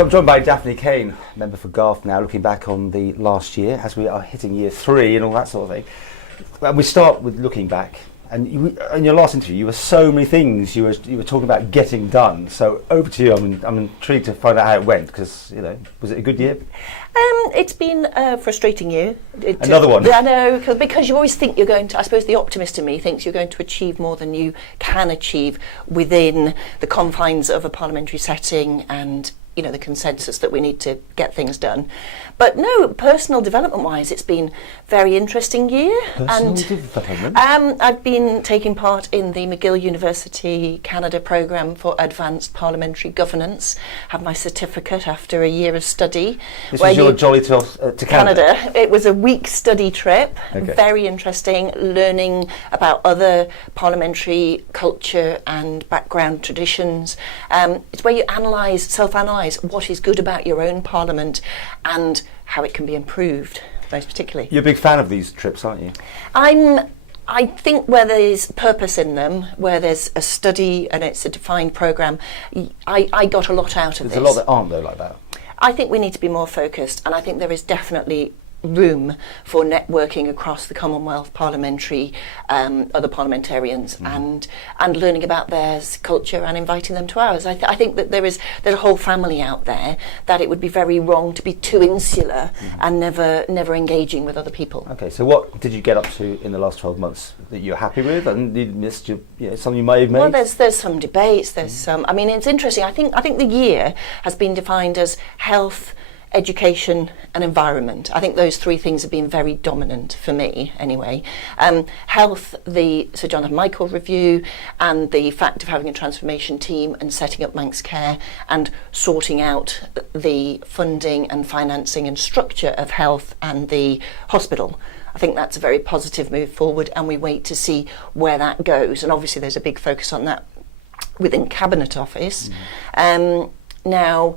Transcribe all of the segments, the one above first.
So I'm joined by Daphne Caine, member for Garff now, looking back on the last year as we are hitting year 3 and all that sort of thing. And we start with looking back. And in your last interview, you were so many things you were talking about getting done. So over to you. I'm intrigued to find out how it went because was it a good year? It's been a frustrating year. Another one. I know, because you always think you're going to. I suppose the optimist in me thinks you're going to achieve more than you can achieve within the confines of a parliamentary setting and the consensus that we need to get things done. But no, personal development wise, it's been a very interesting year. Personal development? I've been taking part in the McGill University Canada programme for Advanced Parliamentary Governance. Have my certificate after a year of study. This was your jolly tour to Canada? It was a week study trip. Okay. Very interesting, learning about other parliamentary culture and background traditions. It's where you self-analyse what is good about your own parliament and how it can be improved, most particularly. You're a big fan of these trips, aren't you? I think where there's purpose in them, where there's a study and it's a defined programme, I got a lot out of this. There's a lot that aren't, though, like that. I think we need to be more focused, and I think there is definitely room for networking across the Commonwealth parliamentary, other parliamentarians, and learning about their culture and inviting them to ours. I think that there's a whole family out there that it would be very wrong to be too insular and never engaging with other people. Okay, so what did you get up to in the last 12 months that you're happy with and you missed something you may have made? Well, there's some debates, there's some. I mean, it's interesting. I think the year has been defined as health, education and environment. I think those three things have been very dominant for me anyway. Health, the Sir John F. Michael review and the fact of having a transformation team and setting up Manx Care and sorting out the funding and financing and structure of health and the hospital. I think that's a very positive move forward and we wait to see where that goes. And obviously there's a big focus on that within Cabinet Office. Now,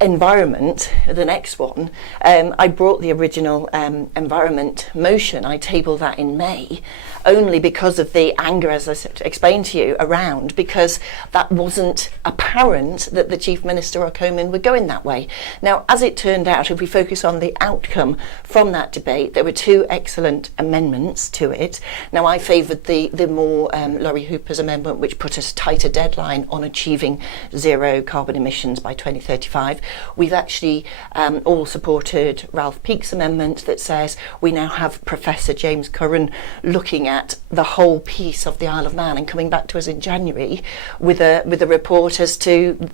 environment, the next one, I brought the original environment motion. I tabled that in May only because of the anger, as I explained to you, around, because that wasn't apparent that the Chief Minister or Comyn were going that way. Now, as it turned out, if we focus on the outcome from that debate, there were 2 excellent amendments to it. Now, I favoured the more Laurie Hooper's amendment, which put a tighter deadline on achieving zero carbon emissions by 2035. We've actually all supported Ralph Peake's amendment that says we now have Professor James Curran looking at the whole piece of the Isle of Man and coming back to us in January with a report as to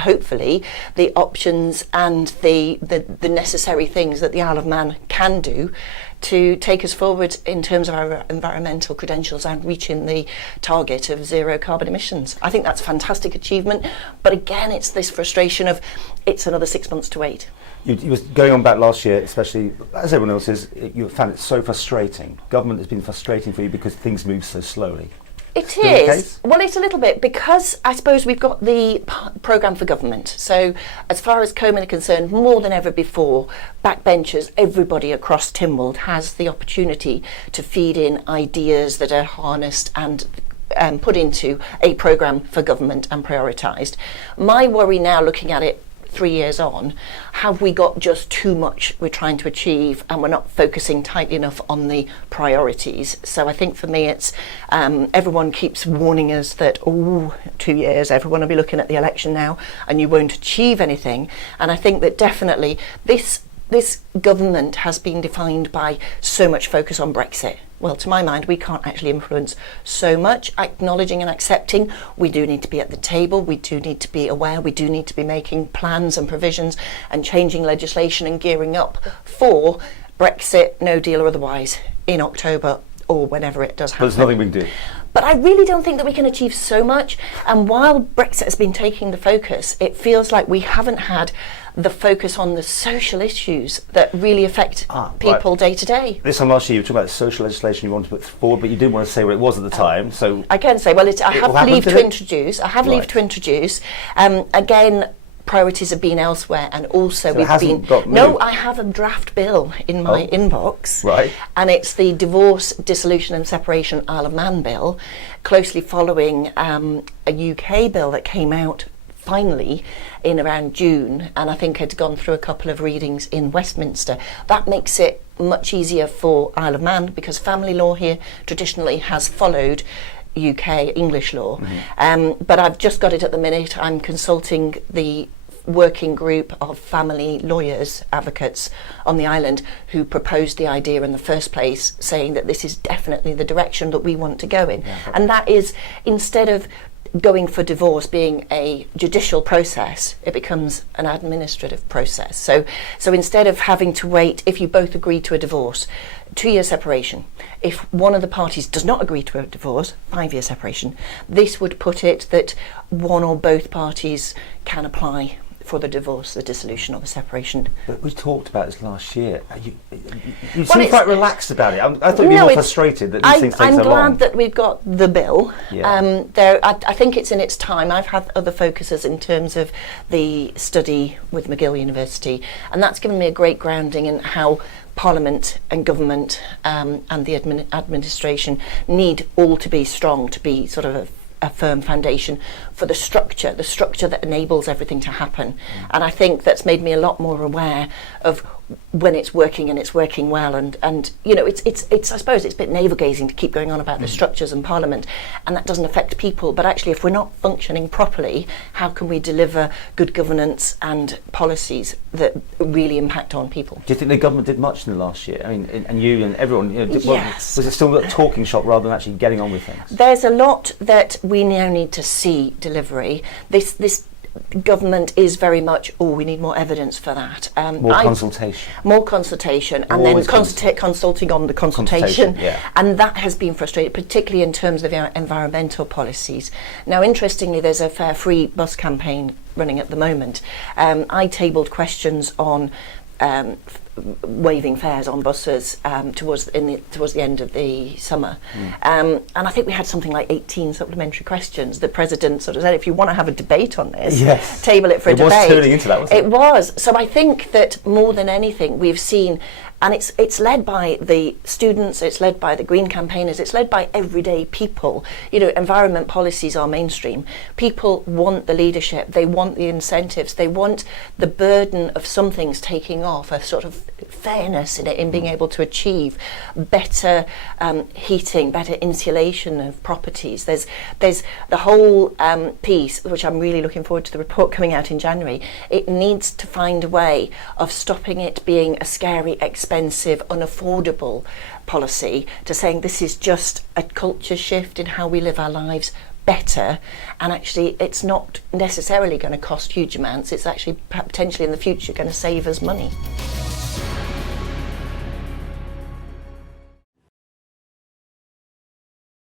hopefully the options and the necessary things that the Isle of Man can do to take us forward in terms of our environmental credentials and reaching the target of zero carbon emissions. I think that's a fantastic achievement, but again, it's this frustration of it's another 6 months to wait. You was going on back last year, especially as everyone else is, you found it so frustrating. Government has been frustrating for you because things move so slowly. It is. Well, it's a little bit because I suppose we've got the programme for government. So as far as Comyn are concerned, more than ever before, backbenchers, everybody across Tynwald has the opportunity to feed in ideas that are harnessed and put into a programme for government and prioritised. My worry now, looking at it 3 years on, have we got just too much we're trying to achieve and we're not focusing tightly enough on the priorities? So I think for me it's everyone keeps warning us that 2 years everyone will be looking at the election now and you won't achieve anything. And I think that definitely this government has been defined by so much focus on Brexit. Well, to my mind, we can't actually influence so much. Acknowledging and accepting, we do need to be at the table, we do need to be aware, we do need to be making plans and provisions and changing legislation and gearing up for Brexit, no deal or otherwise, in October or whenever it does happen. There's nothing we can do. But I really don't think that we can achieve so much. And while Brexit has been taking the focus, it feels like we haven't had the focus on the social issues that really affect people day to day. This time last year you were talking about social legislation you wanted to put forward, but you didn't want to say what it was at the time. So I can say, well, I have leave to introduce. I have leave to introduce. Again, priorities have been elsewhere, and also so we've been. No, I have a draft bill in my inbox, right? And it's the Divorce, Dissolution and Separation Isle of Man bill, closely following a UK bill that came out finally in around June, and I think had gone through a couple of readings in Westminster. That makes it much easier for Isle of Man, because family law here traditionally has followed UK English law. But I've just got it at the minute. I'm consulting the working group of family lawyers, advocates on the island, who proposed the idea in the first place, saying that this is definitely the direction that we want to go in. And that is, instead of going for divorce being a judicial process, it becomes an administrative process. So instead of having to wait, if you both agree to a divorce, 2-year separation. If one of the parties does not agree to a divorce, 5-year separation. This would put it that one or both parties can apply for the divorce, the dissolution or the separation. But we talked about this last year. You seem quite relaxed about it. I thought you'd be more frustrated that these things take so long. I'm glad that we've got the bill. Yeah. I think it's in its time. I've had other focuses in terms of the study with McGill University, and that's given me a great grounding in how Parliament and government and the administration need all to be strong, to be sort of a firm foundation for the structure that enables everything to happen. And I think that's made me a lot more aware of when it's working and it's working well, and you know, it's I suppose it's a bit navel gazing to keep going on about the structures in Parliament, and that doesn't affect people, but actually if we're not functioning properly, how can we deliver good governance and policies that really impact on people? Do you think the government did much in the last year? I mean, and you and everyone, you know, Yes. was it still a talking shop rather than actually getting on with things? There's a lot that we now need to see delivery. This government is very much, we need more evidence for that. More consultation. More consultation, and then consulting on the consultation. Yeah. And that has been frustrating, particularly in terms of our environmental policies. Now, interestingly, there's a Fare Free bus campaign running at the moment. I tabled questions on waiving fares on buses towards the end of the summer, and I think we had something like 18 supplementary questions. The President sort of said, if you want to have a debate on this, table it for a debate. It was turning into that, wasn't it? It was. So I think that more than anything we've seen, and it's led by the students, it's led by the Green campaigners, it's led by everyday people. You know, environment policies are mainstream. People want the leadership, they want the incentives, they want the burden of some things taking off, a sort of fairness in it, in being able to achieve better heating, better insulation of properties. There's the whole piece, which I'm really looking forward to the report coming out in January. It needs to find a way of stopping it being a scary, expensive, unaffordable policy, to saying this is just a culture shift in how we live our lives better, and actually it's not necessarily going to cost huge amounts. It's actually potentially in the future going to save us money.